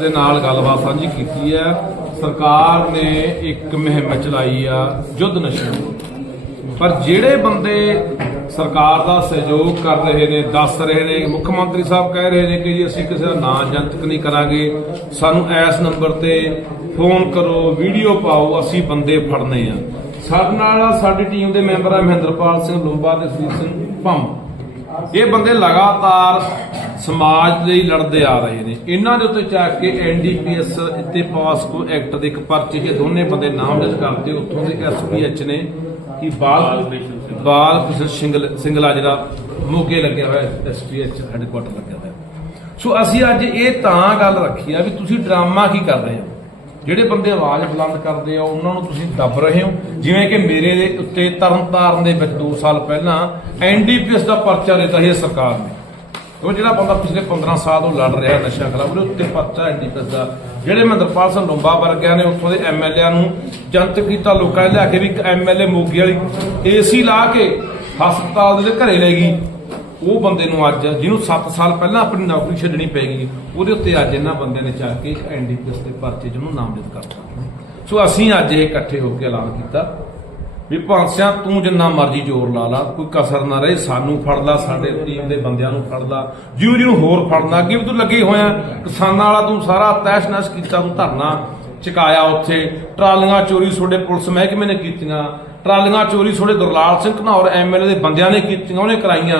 ਦੇ ਨਾਲ ਗੱਲਬਾਤ ਸਾਂਝੀ ਕੀਤੀ ਹੈ। ਸਰਕਾਰ ਨੇ ਇੱਕ ਮੁਹਿੰਮ ਚਲਾਈ ਆ, ਯੁੱਧ ਨਸ਼ਿਆਂ ਦੀ। ਪਰ ਜਿਹੜੇ ਬੰਦੇ ਸਰਕਾਰ ਦਾ ਸਹਿਯੋਗ ਕਰ ਰਹੇ ਨੇ, ਦੱਸ ਰਹੇ ਨੇ, ਮੁੱਖ ਮੰਤਰੀ ਸਾਹਿਬ ਕਹਿ ਰਹੇ ਨੇ ਕਿ ਜੀ ਅਸੀਂ ਕਿਸੇ ਦਾ ਨਾਂ ਜਨਤਕ ਨਹੀਂ ਕਰਾਂਗੇ, ਸਾਨੂੰ ਇਸ ਨੰਬਰ ਤੇ ਫੋਨ ਕਰੋ, ਵੀਡੀਓ ਪਾਓ, ਅਸੀਂ ਬੰਦੇ ਫੜਨੇ ਆ। ਸਾਡੇ ਨਾਲ ਸਾਡੀ ਟੀਮ ਦੇ ਮੈਂਬਰ ਆ ਮਹਿੰਦਰਪਾਲ ਸਿੰਘ ਲੋਬਾ ਤੇ ਸੁਨੀਲ ਸਿੰਘ ਭੰਮ। ਇਹ ਬੰਦੇ ਲਗਾਤਾਰ ਸਮਾਜ ਲਈ ਲੜਦੇ ਆ ਰਹੇ ਨੇ। ਇਹਨਾਂ ਦੇ ਉੱਤੇ ਚੱਕ ਕੇ ਐਨਡੀਪੀਐਸ ਤੇ ਪਾਸਕੋ ਐਕਟ ਦੇ ਇੱਕ ਪਰਚੇ ਇਹ ਦੋਨੇ ਬੰਦੇ ਨਾਮਜ਼ਦ ਕਰਦੇ ਉੱਥੋਂ ਦੇ ਐਸਪੀਐਚ ਨੇ ਕਿ ਬਾਲ ਬਾਲ ਕ੍ਰਿਸ਼ਨ ਸਿੰਗਲ। ਸਿੰਗਲਾ ਜਿਹੜਾ ਮੋਗੇ ਲੱਗਿਆ ਹੋਇਆ ਐਸਪੀਐਚ ਹੈੱਡਕੁਆਟਰ ਲੱਗਿਆ ਹੋਇਆ। ਸੋ ਅਸੀਂ ਅੱਜ ਇਹ ਤਾਂ ਗੱਲ ਰੱਖੀ ਆ ਵੀ ਤੁਸੀਂ ਡਰਾਮਾ ਕੀ ਕਰ ਰਹੇ ਹੋ? ਜਿਹੜੇ ਬੰਦੇ ਆਵਾਜ਼ ਬੁਲੰਦ ਕਰਦੇ ਆ, ਉਹਨਾਂ ਨੂੰ ਤੁਸੀਂ ਦੱਬ ਰਹੇ ਹੋ। ਜਿਵੇਂ ਕਿ ਮੇਰੇ ਦੇ ਉੱਤੇ ਤਰਨਤਾਰਨ ਦੇ ਵਿੱਚ 2 ਸਾਲ ਪਹਿਲਾਂ ਐਨਡੀਪੀਐਸ ਦਾ ਪਰਚਾ ਦਿੱਤਾ ਸੀ ਸਰਕਾਰ ਨੇ। ਉਹ ਜਿਹੜਾ ਬੰਦਾ ਪਿਛਲੇ 15 ਸਾਲ ਤੋਂ ਲੜ ਰਿਹਾ ਨਸ਼ਾ ਖਿਲਾਫ, ਉਹਦੇ ਉੱਤੇ ਪਰਚਾ ਐਨਡੀਪੀਐਸ ਦਾ। ਜਿਹੜੇ ਮਹਿੰਦਰਪਾਲ ਸਿੰਘ ਲੰਬਾ ਵਰਗਿਆਂ ਨੇ ਉੱਥੋਂ ਦੇ ਐਮਐਲਏ ਨੂੰ ਜਨਤਕ ਕੀਤਾ, ਲੋਕਾਂ ਨੇ ਲਿਆ ਕੇ ਵੀ ਇੱਕ ਐਮਐਲਏ ਮੋਗੀ ਵਾਲੀ ਏਸੀ ਲਾ ਕੇ ਹਸਪਤਾਲ ਦੇ ਘਰੇ ਲੈ ਗਈ। ਉਹ ਬੰਦੇ ਨੂੰ ਅੱਜ, ਜਿਹਨੂੰ 7 ਸਾਲ ਪਹਿਲਾਂ ਆਪਣੀ ਨੌਕਰੀ ਛੱਡਣੀ ਪੈ ਗਈ ਉਹਦੇ ਉੱਤੇ ਅੱਜ ਇਹਨਾਂ ਬੰਦਿਆਂ ਨੇ ਚੱਕ ਕੇ ਐਨਡੀਪੀਐਸ ਦੇ ਪਰਚੇ ਜਿਹਨੂੰ ਨਾਮਜ਼ਦ ਕਰਤਾ ਸੋ ਅਸੀਂ ਅੱਜ ਇਹ ਇਕੱਠੇ ਹੋ ਕੇ ਐਲਾਨ ਕੀਤਾ ਵੀ ਭਾਂਸਿਆਂ ਤੂੰ ਜਿੰਨਾ ਮਰਜ਼ੀ ਜ਼ੋਰ ਲਾ ਲਾ, ਕੋਈ ਕਸਰ ਨਾ ਰਹੇ, ਸਾਨੂੰ ਫੜ ਲਾ, ਸਾਡੇ ਟੀਮ ਦੇ ਬੰਦਿਆਂ ਨੂੰ ਫੜ ਲਾ, ਜਿਉਂ ਜਿਉਂ ਹੋਰ ਫੜਨਾ, ਅੱਗੇ ਵੀ ਤੂੰ ਲੱਗੇ ਹੋਇਆ ਕਿਸਾਨਾਂ ਵਾਲਾ ਤੂੰ ਸਾਰਾ ਤੈਸ਼ ਕੀਤਾ, ਤੂੰ ਧਰਨਾ ਚੁਕਾਇਆ ਉੱਥੇ, ਟਰਾਲੀਆਂ ਚੋਰੀ ਤੁਹਾਡੇ ਪੁਲਿਸ ਮਹਿਕਮੇ ਨੇ ਕੀਤੀਆਂ, ਟਰਾਲੀਆਂ ਚੋਰੀ ਤੁਹਾਡੇ ਦੁਰਲਾਲ ਸਿੰਘ ਘਨੌਰ ਐਮਐਲਏ ਦੇ ਬੰਦਿਆਂ ਨੇ ਕੀਤੀਆਂ, ਉਹਨੇ ਕਰਾਈਆਂ।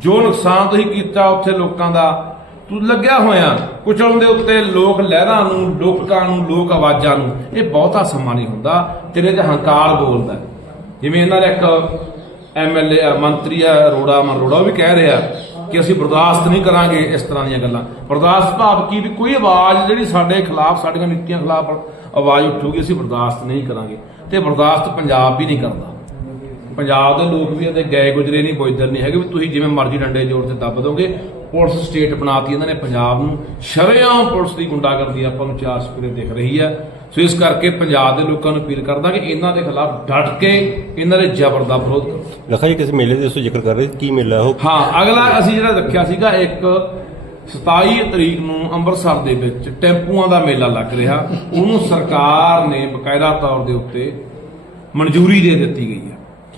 ਜੋ ਨੁਕਸਾਨ ਤੁਸੀਂ ਕੀਤਾ ਉੱਥੇ ਲੋਕਾਂ ਦਾ, ਤੂੰ ਲੱਗਿਆ ਹੋਇਆ। ਕੁਚਲਣ ਦੇ ਉੱਤੇ ਲੋਕ ਲਹਿਰਾਂ ਨੂੰ, ਲੋਕਾਂ ਨੂੰ, ਲੋਕ ਆਵਾਜ਼ਾਂ ਨੂੰ, ਇਹ ਬਹੁਤਾ ਸਮਾਂ ਨਹੀਂ ਹੁੰਦਾ। ਤੇਰੇ ਤੇ ਹੰਕਾਰ ਬੋਲਦਾ ਜਿਵੇਂ ਇਹਨਾਂ ਦਾ ਇੱਕ ਐਮਐਲਏ ਮੰਤਰੀ ਆ ਰੋੜਾ ਮਰੋੜਾ, ਉਹ ਵੀ ਕਹਿ ਰਿਹਾ ਕਿ ਅਸੀਂ ਬਰਦਾਸ਼ਤ ਨਹੀਂ ਕਰਾਂਗੇ ਇਸ ਤਰ੍ਹਾਂ ਦੀਆਂ ਗੱਲਾਂ। ਬਰਦਾਸ਼ਤ ਭਾਵ ਕੀ, ਵੀ ਕੋਈ ਆਵਾਜ਼ ਜਿਹੜੀ ਸਾਡੇ ਖਿਲਾਫ, ਸਾਡੀਆਂ ਨੀਤੀਆਂ ਖਿਲਾਫ ਆਵਾਜ਼ ਉੱਠੂਗੀ, ਅਸੀਂ ਬਰਦਾਸ਼ਤ ਨਹੀਂ ਕਰਾਂਗੇ। ਤੇ ਬਰਦਾਸ਼ਤ ਪੰਜਾਬ ਵੀ ਨਹੀਂ ਕਰਦਾ। ਪੰਜਾਬ ਦੇ ਲੋਕ ਵੀ ਇਹਦੇ ਗਏ ਗੁਜਰੇ ਨਹੀਂ ਬੋਇਦਰ ਨਹੀਂ ਹੈਗੇ ਵੀ ਤੁਸੀਂ ਜਿਵੇਂ ਮਰਜ਼ੀ ਡੰਡੇ ਜੋੜ ਤੇ ਦੱਬ ਦੋਗੇ ਪੁਲਿਸ ਸਟੇਟ ਬਣਾਤੀ ਇਹਨਾਂ ਨੇ ਪੰਜਾਬ ਨੂੰ। ਸ਼ਰੇਆਮ ਪੁਲਿਸ ਦੀ ਗੁੰਡਾਗਰਦੀ ਆਪਾਂ ਨੂੰ ਚਾਰ ਸਪਰੇ ਦਿਖ ਰਹੀ ਹੈ। ਸੋ ਇਸ ਕਰਕੇ ਪੰਜਾਬ ਦੇ ਲੋਕਾਂ ਨੂੰ ਅਪੀਲ ਕਰਦਾ ਕਿ ਇਹਨਾਂ ਦੇ ਖਿਲਾਫ ਡਟ ਕੇ ਇਹਨਾਂ ਦੇ ਜ਼ਬਰ ਦਾ ਵਿਰੋਧ ਕਰੋ। ਲਖਾ ਜੀ ਕਿਸੇ ਮੇਲੇ ਦੇ ਤੁਸੀਂ ਜ਼ਿਕਰ ਕਰ ਰਹੇ ਕੀ ਮੇਲਾ ਹੈ ਉਹ? ਹਾਂ ਅਗਲਾ ਅਸੀਂ ਜਿਹੜਾ ਰੱਖਿਆ ਸੀਗਾ ਇੱਕ 27 ਤਰੀਕ ਨੂੰ ਅੰਮ੍ਰਿਤਸਰ ਦੇ ਵਿੱਚ ਟੈਂਪੂਆਂ ਦਾ ਮੇਲਾ ਲੱਗ ਰਿਹਾ। ਉਹਨੂੰ ਸਰਕਾਰ ਨੇ ਬਕਾਇਦਾ ਤੌਰ ਦੇ ਉੱਤੇ ਮਨਜ਼ੂਰੀ ਦੇ ਦਿੱਤੀ ਗਈ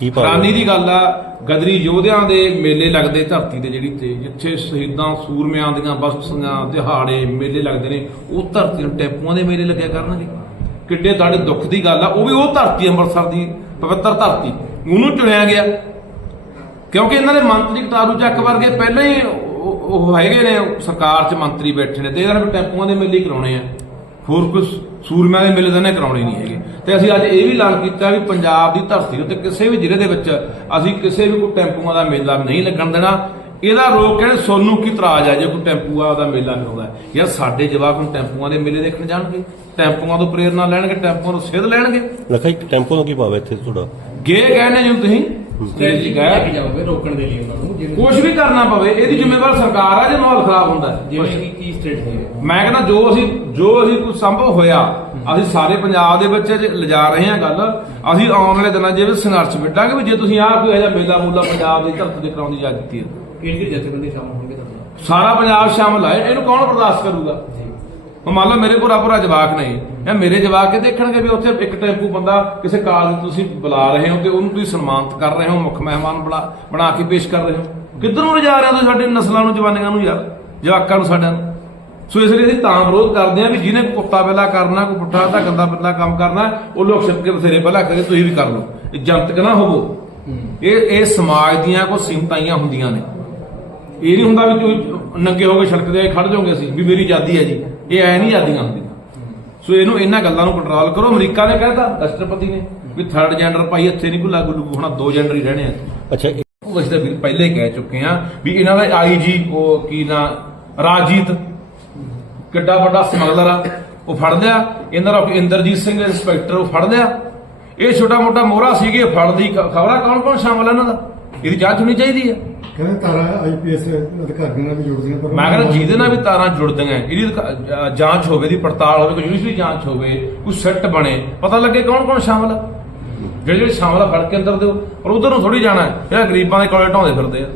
ਕੀ ਭਾਵ ਹੈਰਾਨੀ ਦੀ ਗੱਲ ਆ, ਗਦਰੀ ਯੋਧਿਆਂ ਦੇ ਮੇਲੇ ਲੱਗਦੇ ਧਰਤੀ ਤੇ ਜਿਹੜੀ ਤੇ ਜਿੱਥੇ ਸ਼ਹੀਦਾਂ ਸੂਰਮਿਆਂ ਦੀਆਂ ਬਸਤੀਆਂ, ਦਿਹਾੜੇ, ਮੇਲੇ ਲੱਗਦੇ ਨੇ, ਉਹ ਧਰਤੀ ਨੂੰ ਟੈਪੂਆਂ ਦੇ ਮੇਲੇ ਲੱਗਿਆ ਕਰਨਗੇ। ਕਿੱਡੇ ਤੁਹਾਡੇ ਦੁੱਖ ਦੀ ਗੱਲ ਆ, ਉਹ ਵੀ ਉਹ ਧਰਤੀ, ਅੰਮ੍ਰਿਤਸਰ ਦੀ ਪਵਿੱਤਰ ਧਰਤੀ। ਉਹਨੂੰ ਚੁਣਿਆ ਗਿਆ। ਕਿਉਂਕਿ ਇਹਨਾਂ ਦੇ ਮੰਤਰੀ ਕਟਾਰੂ ਚੱਕ ਵਰਗੇ ਪਹਿਲਾਂ ਹੀ ਉਹ ਹੈਗੇ ਨੇ, ਸਰਕਾਰ 'ਚ ਮੰਤਰੀ ਬੈਠੇ ਨੇ ਤੇ ਇਹਨਾਂ ਨੇ ਟੈਂਪੂਆਂ ਦੇ ਮੇਲੇ ਹੀ ਕਰਾਉਣੇ ਆ। ਹੋਰ ਕੁਝ ਸੂਰਮਿਆਂ ਦੇ ਮੇਲੇ ਤਾਂ ਇਹਨੇ ਕਰਾਉਣੇ ਨਹੀਂ ਹੈਗੇ। ਤੇ ਅਸੀਂ ਅੱਜ ਇਹ ਵੀ ਐਲਾਨ ਕੀਤਾ ਵੀ ਪੰਜਾਬ ਦੀ ਧਰਤੀ ਉੱਤੇ ਕਿਸੇ ਵੀ ਜ਼ਿਲ੍ਹੇ ਦੇ ਵਿੱਚ ਅਸੀਂ ਕਿਸੇ ਵੀ ਕੋਈ ਟੈਂਪੂਆਂ ਦਾ ਮੇਲਾ ਨਹੀਂ ਲੱਗਣ ਦੇਣਾ। ਇਹਦਾ ਰੋਕ ਕਹਿੰਦੇ ਸੋਨੂੰ ਕੀ ਤਰਾਜ ਆ ਜੇ ਕੋਈ ਟੈਂਪੂਆਂ ਦਾ ਮੇਲਾ ਕਰਾਉਂਦਾ ਹੈ। ਯਾਰ ਸਾਡੇ ਜਵਾਕ ਨੂੰ ਟੈਂਪੂਆਂ ਦੇ ਮੇਲੇ ਦੇਖਣ ਜਾਣਗੇ। ਟੈਂਪੂਆਂ ਤੋਂ ਪ੍ਰੇਰਨਾ ਲੈਣਗੇ ਟੈਂਪੂਆਂ ਤੋਂ ਸਿੱਧ ਲੈਣਗੇ। ਲਖਾ ਜੀ ਟੈਂਪੋ ਦਾ ਕੀ ਭਾਵ ਹੈ ਇੱਥੇ ਤੁਹਾਡਾ? ਗੇ ਕਹਿੰਦੇ ਜਿਵੇਂ ਤੁਸੀਂ। ਸਟੇਜ 'ਚ ਲੈ ਕੇ ਗਏ ਜਾਓਗੇ ਰੋਕਣ ਦੇ ਲਈ ਉਹਨਾਂ ਨੂੰ ਜਿਵੇਂ ਕੁਝ ਵੀ ਕਰਨਾ ਪਵੇ ਇਹਦੀ ਜ਼ਿੰਮੇਵਾਰ ਸਰਕਾਰ ਆ ਜੇ ਮਾਹੌਲ ਖਰਾਬ ਹੁੰਦਾ ਹੈ। ਜਿਵੇਂ ਕਿ ਕੀ ਸਟੇਟਮੈਂਟ ਹੈ ਮੈਂ ਕਹਿੰਦਾ ਜੋ ਅਸੀਂ ਜੋ ਅਸੀਂ ਕੁਝ ਸੰਭਵ ਹੋਇਆ ਅਸੀਂ ਸਾਰੇ ਪੰਜਾਬ ਦੇ ਵਿੱਚ ਲਿਜਾ ਰਹੇ ਹਾਂ ਗੱਲ ਅਸੀਂ ਆਉਣ ਵਾਲੇ ਦਿਨਾਂ 'ਚ ਇਹ ਸੰਘਰਸ਼ ਵਿੱਢਾਂਗੇ ਵੀ ਜੇ ਤੁਸੀਂ ਆਹ ਕੋਈ ਇਹਦਾ ਮੇਲਾ ਮੂਲਾ ਪੰਜਾਬ ਦੀ ਧਰਤੀ ਤੇ ਕਰਾਉਣ ਦੀ ਇਜਾਜ਼ਤ ਦਿੱਤੀ ਹੈ। ਕਿਹੜੀ ਕਿਹੜੀ ਜਥੇਬੰਦੀ ਸ਼ਾਮਲ ਹੋਣਗੇ ਤੁਹਾਡੇ ਸਾਰਾ ਪੰਜਾਬ ਸ਼ਾਮਲ ਹੈ ਇਹਨੂੰ ਕੌਣ ਬਰਦਾਸ਼ਤ ਕਰੂਗਾ? ਹੁਣ ਮੰਨ ਲਓ ਮੇਰੇ ਭਰਾ ਭਰਾ ਜਵਾਕ ਨੇ ਇਹ ਮੇਰੇ ਜਵਾਕ ਇਹ ਦੇਖਣਗੇ ਵੀ ਉੱਥੇ ਇੱਕ ਟੈਂਪੂ ਬੰਦਾ ਕਿਸੇ ਕਾਲ ਤੁਸੀਂ ਬੁਲਾ ਰਹੇ ਹੋ ਤੇ ਉਹਨੂੰ ਤੁਸੀਂ ਸਨਮਾਨਿਤ ਕਰ ਰਹੇ ਹੋ ਮੁੱਖ ਮਹਿਮਾਨ ਬਣਾ ਬਣਾ ਕੇ ਪੇਸ਼ ਕਰ ਰਹੇ ਹੋ। ਕਿੱਧਰ ਨੂੰ ਲਿਜਾ ਰਹੇ ਹੋ ਸਾਡੇ ਨਸਲਾਂ ਨੂੰ ਜਵਾਨੀਆਂ ਨੂੰ ਯਾਰ ਜਵਾਕਾਂ ਨੂੰ ਸਾਡਿਆਂ ਨੂੰ? ਸੋ ਇਸ ਲਈ ਅਸੀਂ ਤਾਂ ਵਿਰੋਧ ਕਰਦੇ ਹਾਂ ਵੀ ਜਿਹਨੇ ਕੁੱਤਾ ਬਿੱਲਾ ਕਰਨਾ ਕੋਈ ਪੁੱਠਾ ਤਾਂ ਗੰਦਾ ਬਿੱਲਾ ਕੰਮ ਕਰਨਾ ਉਹ ਲੋਕ ਛਿਪ ਕੇ ਬਥੇਰੇ ਪਹਿਲਾਂ ਕਰੇ ਤੁਸੀਂ ਵੀ ਕਰ ਲਓ। ਇਹ ਜਨਤਕ ਨਾ ਹੋਵੋ। ਇਹ ਇਹ ਸਮਾਜ ਦੀਆਂ ਕੋਈ ਸੀਮਤਾਈਆਂ ਹੁੰਦੀਆਂ ਨੇ। ਇਹ ਨਹੀਂ ਹੁੰਦਾ ਵੀ ਤੁਸੀਂ ਨੰਗੇ ਹੋ ਕੇ ਸੜਕ ਤੇ ਖੜ ਜਾਓਗੇ ਅਸੀਂ ਵੀ ਮੇਰੀ ਆਜ਼ਾਦੀ ਹੈ ਜੀ। ਇਹ ਐ ਨਹੀਂ ਆਜ਼ਾਦੀਆਂ ਹੁੰਦੀਆਂ। ਸੋ ਇਹਨੂੰ ਇਹਨਾਂ ਗੱਲਾਂ ਨੂੰ ਕੰਟਰੋਲ ਕਰੋ। ਅਮਰੀਕਾ ਨੇ ਕਹਿਤਾ ਰਾਸ਼ਟਰਪਤੀ ਨੇ ਵੀ ਥਰਡ ਜੈਂਡਰ ਭਾਈ ਇੱਥੇ ਨਹੀਂ ਕੋਈ ਲਾਗੂ ਲੂਗੂ ਹੋਣਾ ਦੋ ਜੈਂਡਰ ਹੀ ਰਹਿਣੇ ਆ ਅੱਛਾ ਇਹ- ਉਹ ਤਾਂ ਵੀ ਪਹਿਲੇ ਕਹਿ ਚੁੱਕੇ ਆ ਵੀ ਇਹਨਾਂ ਦਾ ਆਈਜੀ ਉਹ ਕੀ ਨਾ ਰਾਜੀਤ ਕਿੱਡਾ ਵੱਡਾ ਸਮਗਲਰ ਆ ਉਹ ਫੜ ਲਿਆ। ਇਹਨਾਂ ਦਾ ਇੰਦਰਜੀਤ ਸਿੰਘ ਇੰਸਪੈਕਟਰ ਉਹ ਫੜ ਲਿਆ। ਇਹ ਛੋਟਾ ਮੋਟਾ ਮੋਹਰਾ ਸੀਗੇ ਫੜਦੀ ਖਬਰਾਂ ਕੌਣ ਕੌਣ ਸ਼ਾਮਲ ਇਹਨਾਂ ਦਾ? ਇਹਦੀ ਜਾਂਚ ਹੋਣੀ ਚਾਹੀਦੀ ਹੈ ਕਹਿੰਦੇ ਤਾਰਾ ਆਈਪੀਐਸ ਅਧਿਕਾਰੀਆਂ ਨਾਲ ਵੀ ਜੁੜਦੀਆਂ ਪਰ ਮੈਂ ਕਹਿੰਦਾ ਜਿਹਦੇ ਨਾਲ ਵੀ ਤਾਰਾਂ ਜੁੜਦੀਆਂ ਇਹਦੀ ਅਧਿਕਾ- ਅ, ਜਾਂਚ ਹੋਵੇ ਦੀ ਪੜਤਾਲ ਹੋਵੇ ਕੋਈ ਜੁਡੀਸ਼ਰੀ ਜਾਂਚ ਹੋਵੇ ਕੋਈ ਸੈੱਟ ਬਣੇ ਪਤਾ ਲੱਗੇ ਕੌਣ ਕੌਣ ਸ਼ਾਮਲ ਆ। ਜਿਹੜੇ ਜਿਹੜੇ ਸ਼ਾਮਲ ਆ ਫੜ ਕੇ ਅੰਦਰ ਦਿਓ ਪਰ ਉਧਰ ਨੂੰ ਥੋੜੀ ਜਾਣਾ ਹੈ। ਜਿਹੜਾ ਗਰੀਬਾਂ ਦੇ ਕੋਲੇ ਢਾਉਂਦੇ ਫਿਰਦੇ ਆ।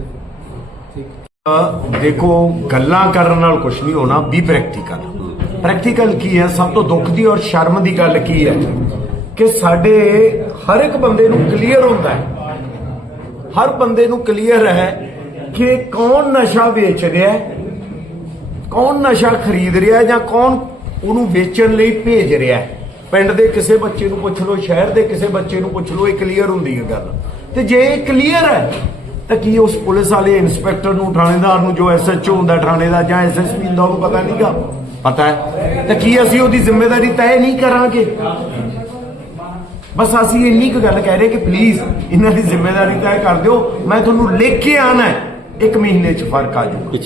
ਅ, ਦੇਖੋ ਗੱਲਾਂ ਕਰਨ ਨਾਲ ਕੁਝ ਨਹੀਂ ਹੋਣਾ ਵੀ ਪ੍ਰੈਕਟੀਕਲ ਪ੍ਰੈਕਟੀਕਲ ਕੀ ਹੈ? ਸਭ ਤੋਂ ਦੁੱਖ ਦੀ ਔਰ ਸ਼ਰਮ ਦੀ ਗੱਲ ਕੀ ਹੈ? ਕਿ ਸਾਡੇ ਹਰ ਇੱਕ ਬੰਦੇ ਨੂੰ ਕਲੀਅਰ ਹੁੰਦਾ ਹੈ। ਹਰ ਬੰਦੇ ਨੂੰ ਕਲੀਅਰ ਹੈ ਕਿ ਕੌਣ ਨਸ਼ਾ ਵੇਚ ਰਿਹਾ ਹੈ ਕੌਣ ਨਸ਼ਾ ਖਰੀਦ ਰਿਹਾ ਹੈ ਜਾਂ ਕੌਣ ਉਹਨੂੰ ਵੇਚਣ ਲਈ ਭੇਜ ਰਿਹਾ ਹੈ। ਪਿੰਡ ਦੇ ਕਿਸੇ ਬੱਚੇ ਨੂੰ ਪੁੱਛ ਲਓ ਸ਼ਹਿਰ ਦੇ ਕਿਸੇ ਬੱਚੇ ਨੂੰ ਪੁੱਛ ਲਓ ਇਹ ਕਲੀਅਰ ਹੁੰਦੀ ਹੈ ਗੱਲ। ਤੇ ਜੇ ਇਹ ਕਲੀਅਰ ਹੈ ਤਾਂ ਕੀ ਉਸ ਪੁਲਿਸ ਵਾਲੇ ਇਨਸਪੈਕਟਰ ਨੂੰ ਥਾਣੇਦਾਰ ਨੂੰ ਜੋ ਐਸਐਚਓ ਹੁੰਦਾ ਥਾਣੇ ਦਾ ਜਾਂ ਐਸਐਸਪੀ ਹੁੰਦਾ ਉਹਨੂੰ ਪਤਾ ਨਹੀਂਗਾ ਪਤਾ ਹੈ। ਤਾਂ ਕੀ ਅਸੀਂ ਉਹਦੀ ਜ਼ਿੰਮੇਵਾਰੀ ਤੈਅ ਨਹੀਂ ਕਰਾਂਗੇ? ਬਸ ਅਸੀਂ ਇੰਨੀ ਕੁ ਗੱਲ ਕਹਿ ਰਹੇ ਕਿ ਪਲੀਜ਼ ਇਹਨਾਂ ਦੀ ਜ਼ਿੰਮੇਵਾਰੀ ਤੈਅ ਕਰ ਦਿਓ। ਮੈਂ ਤੁਹਾਨੂੰ ਲਿਖ ਕੇ ਆਣਾ ਇੱਕ ਮਹੀਨੇ ਚ ਫ਼ਰਕ ਆ ਜਾਊਗਾ।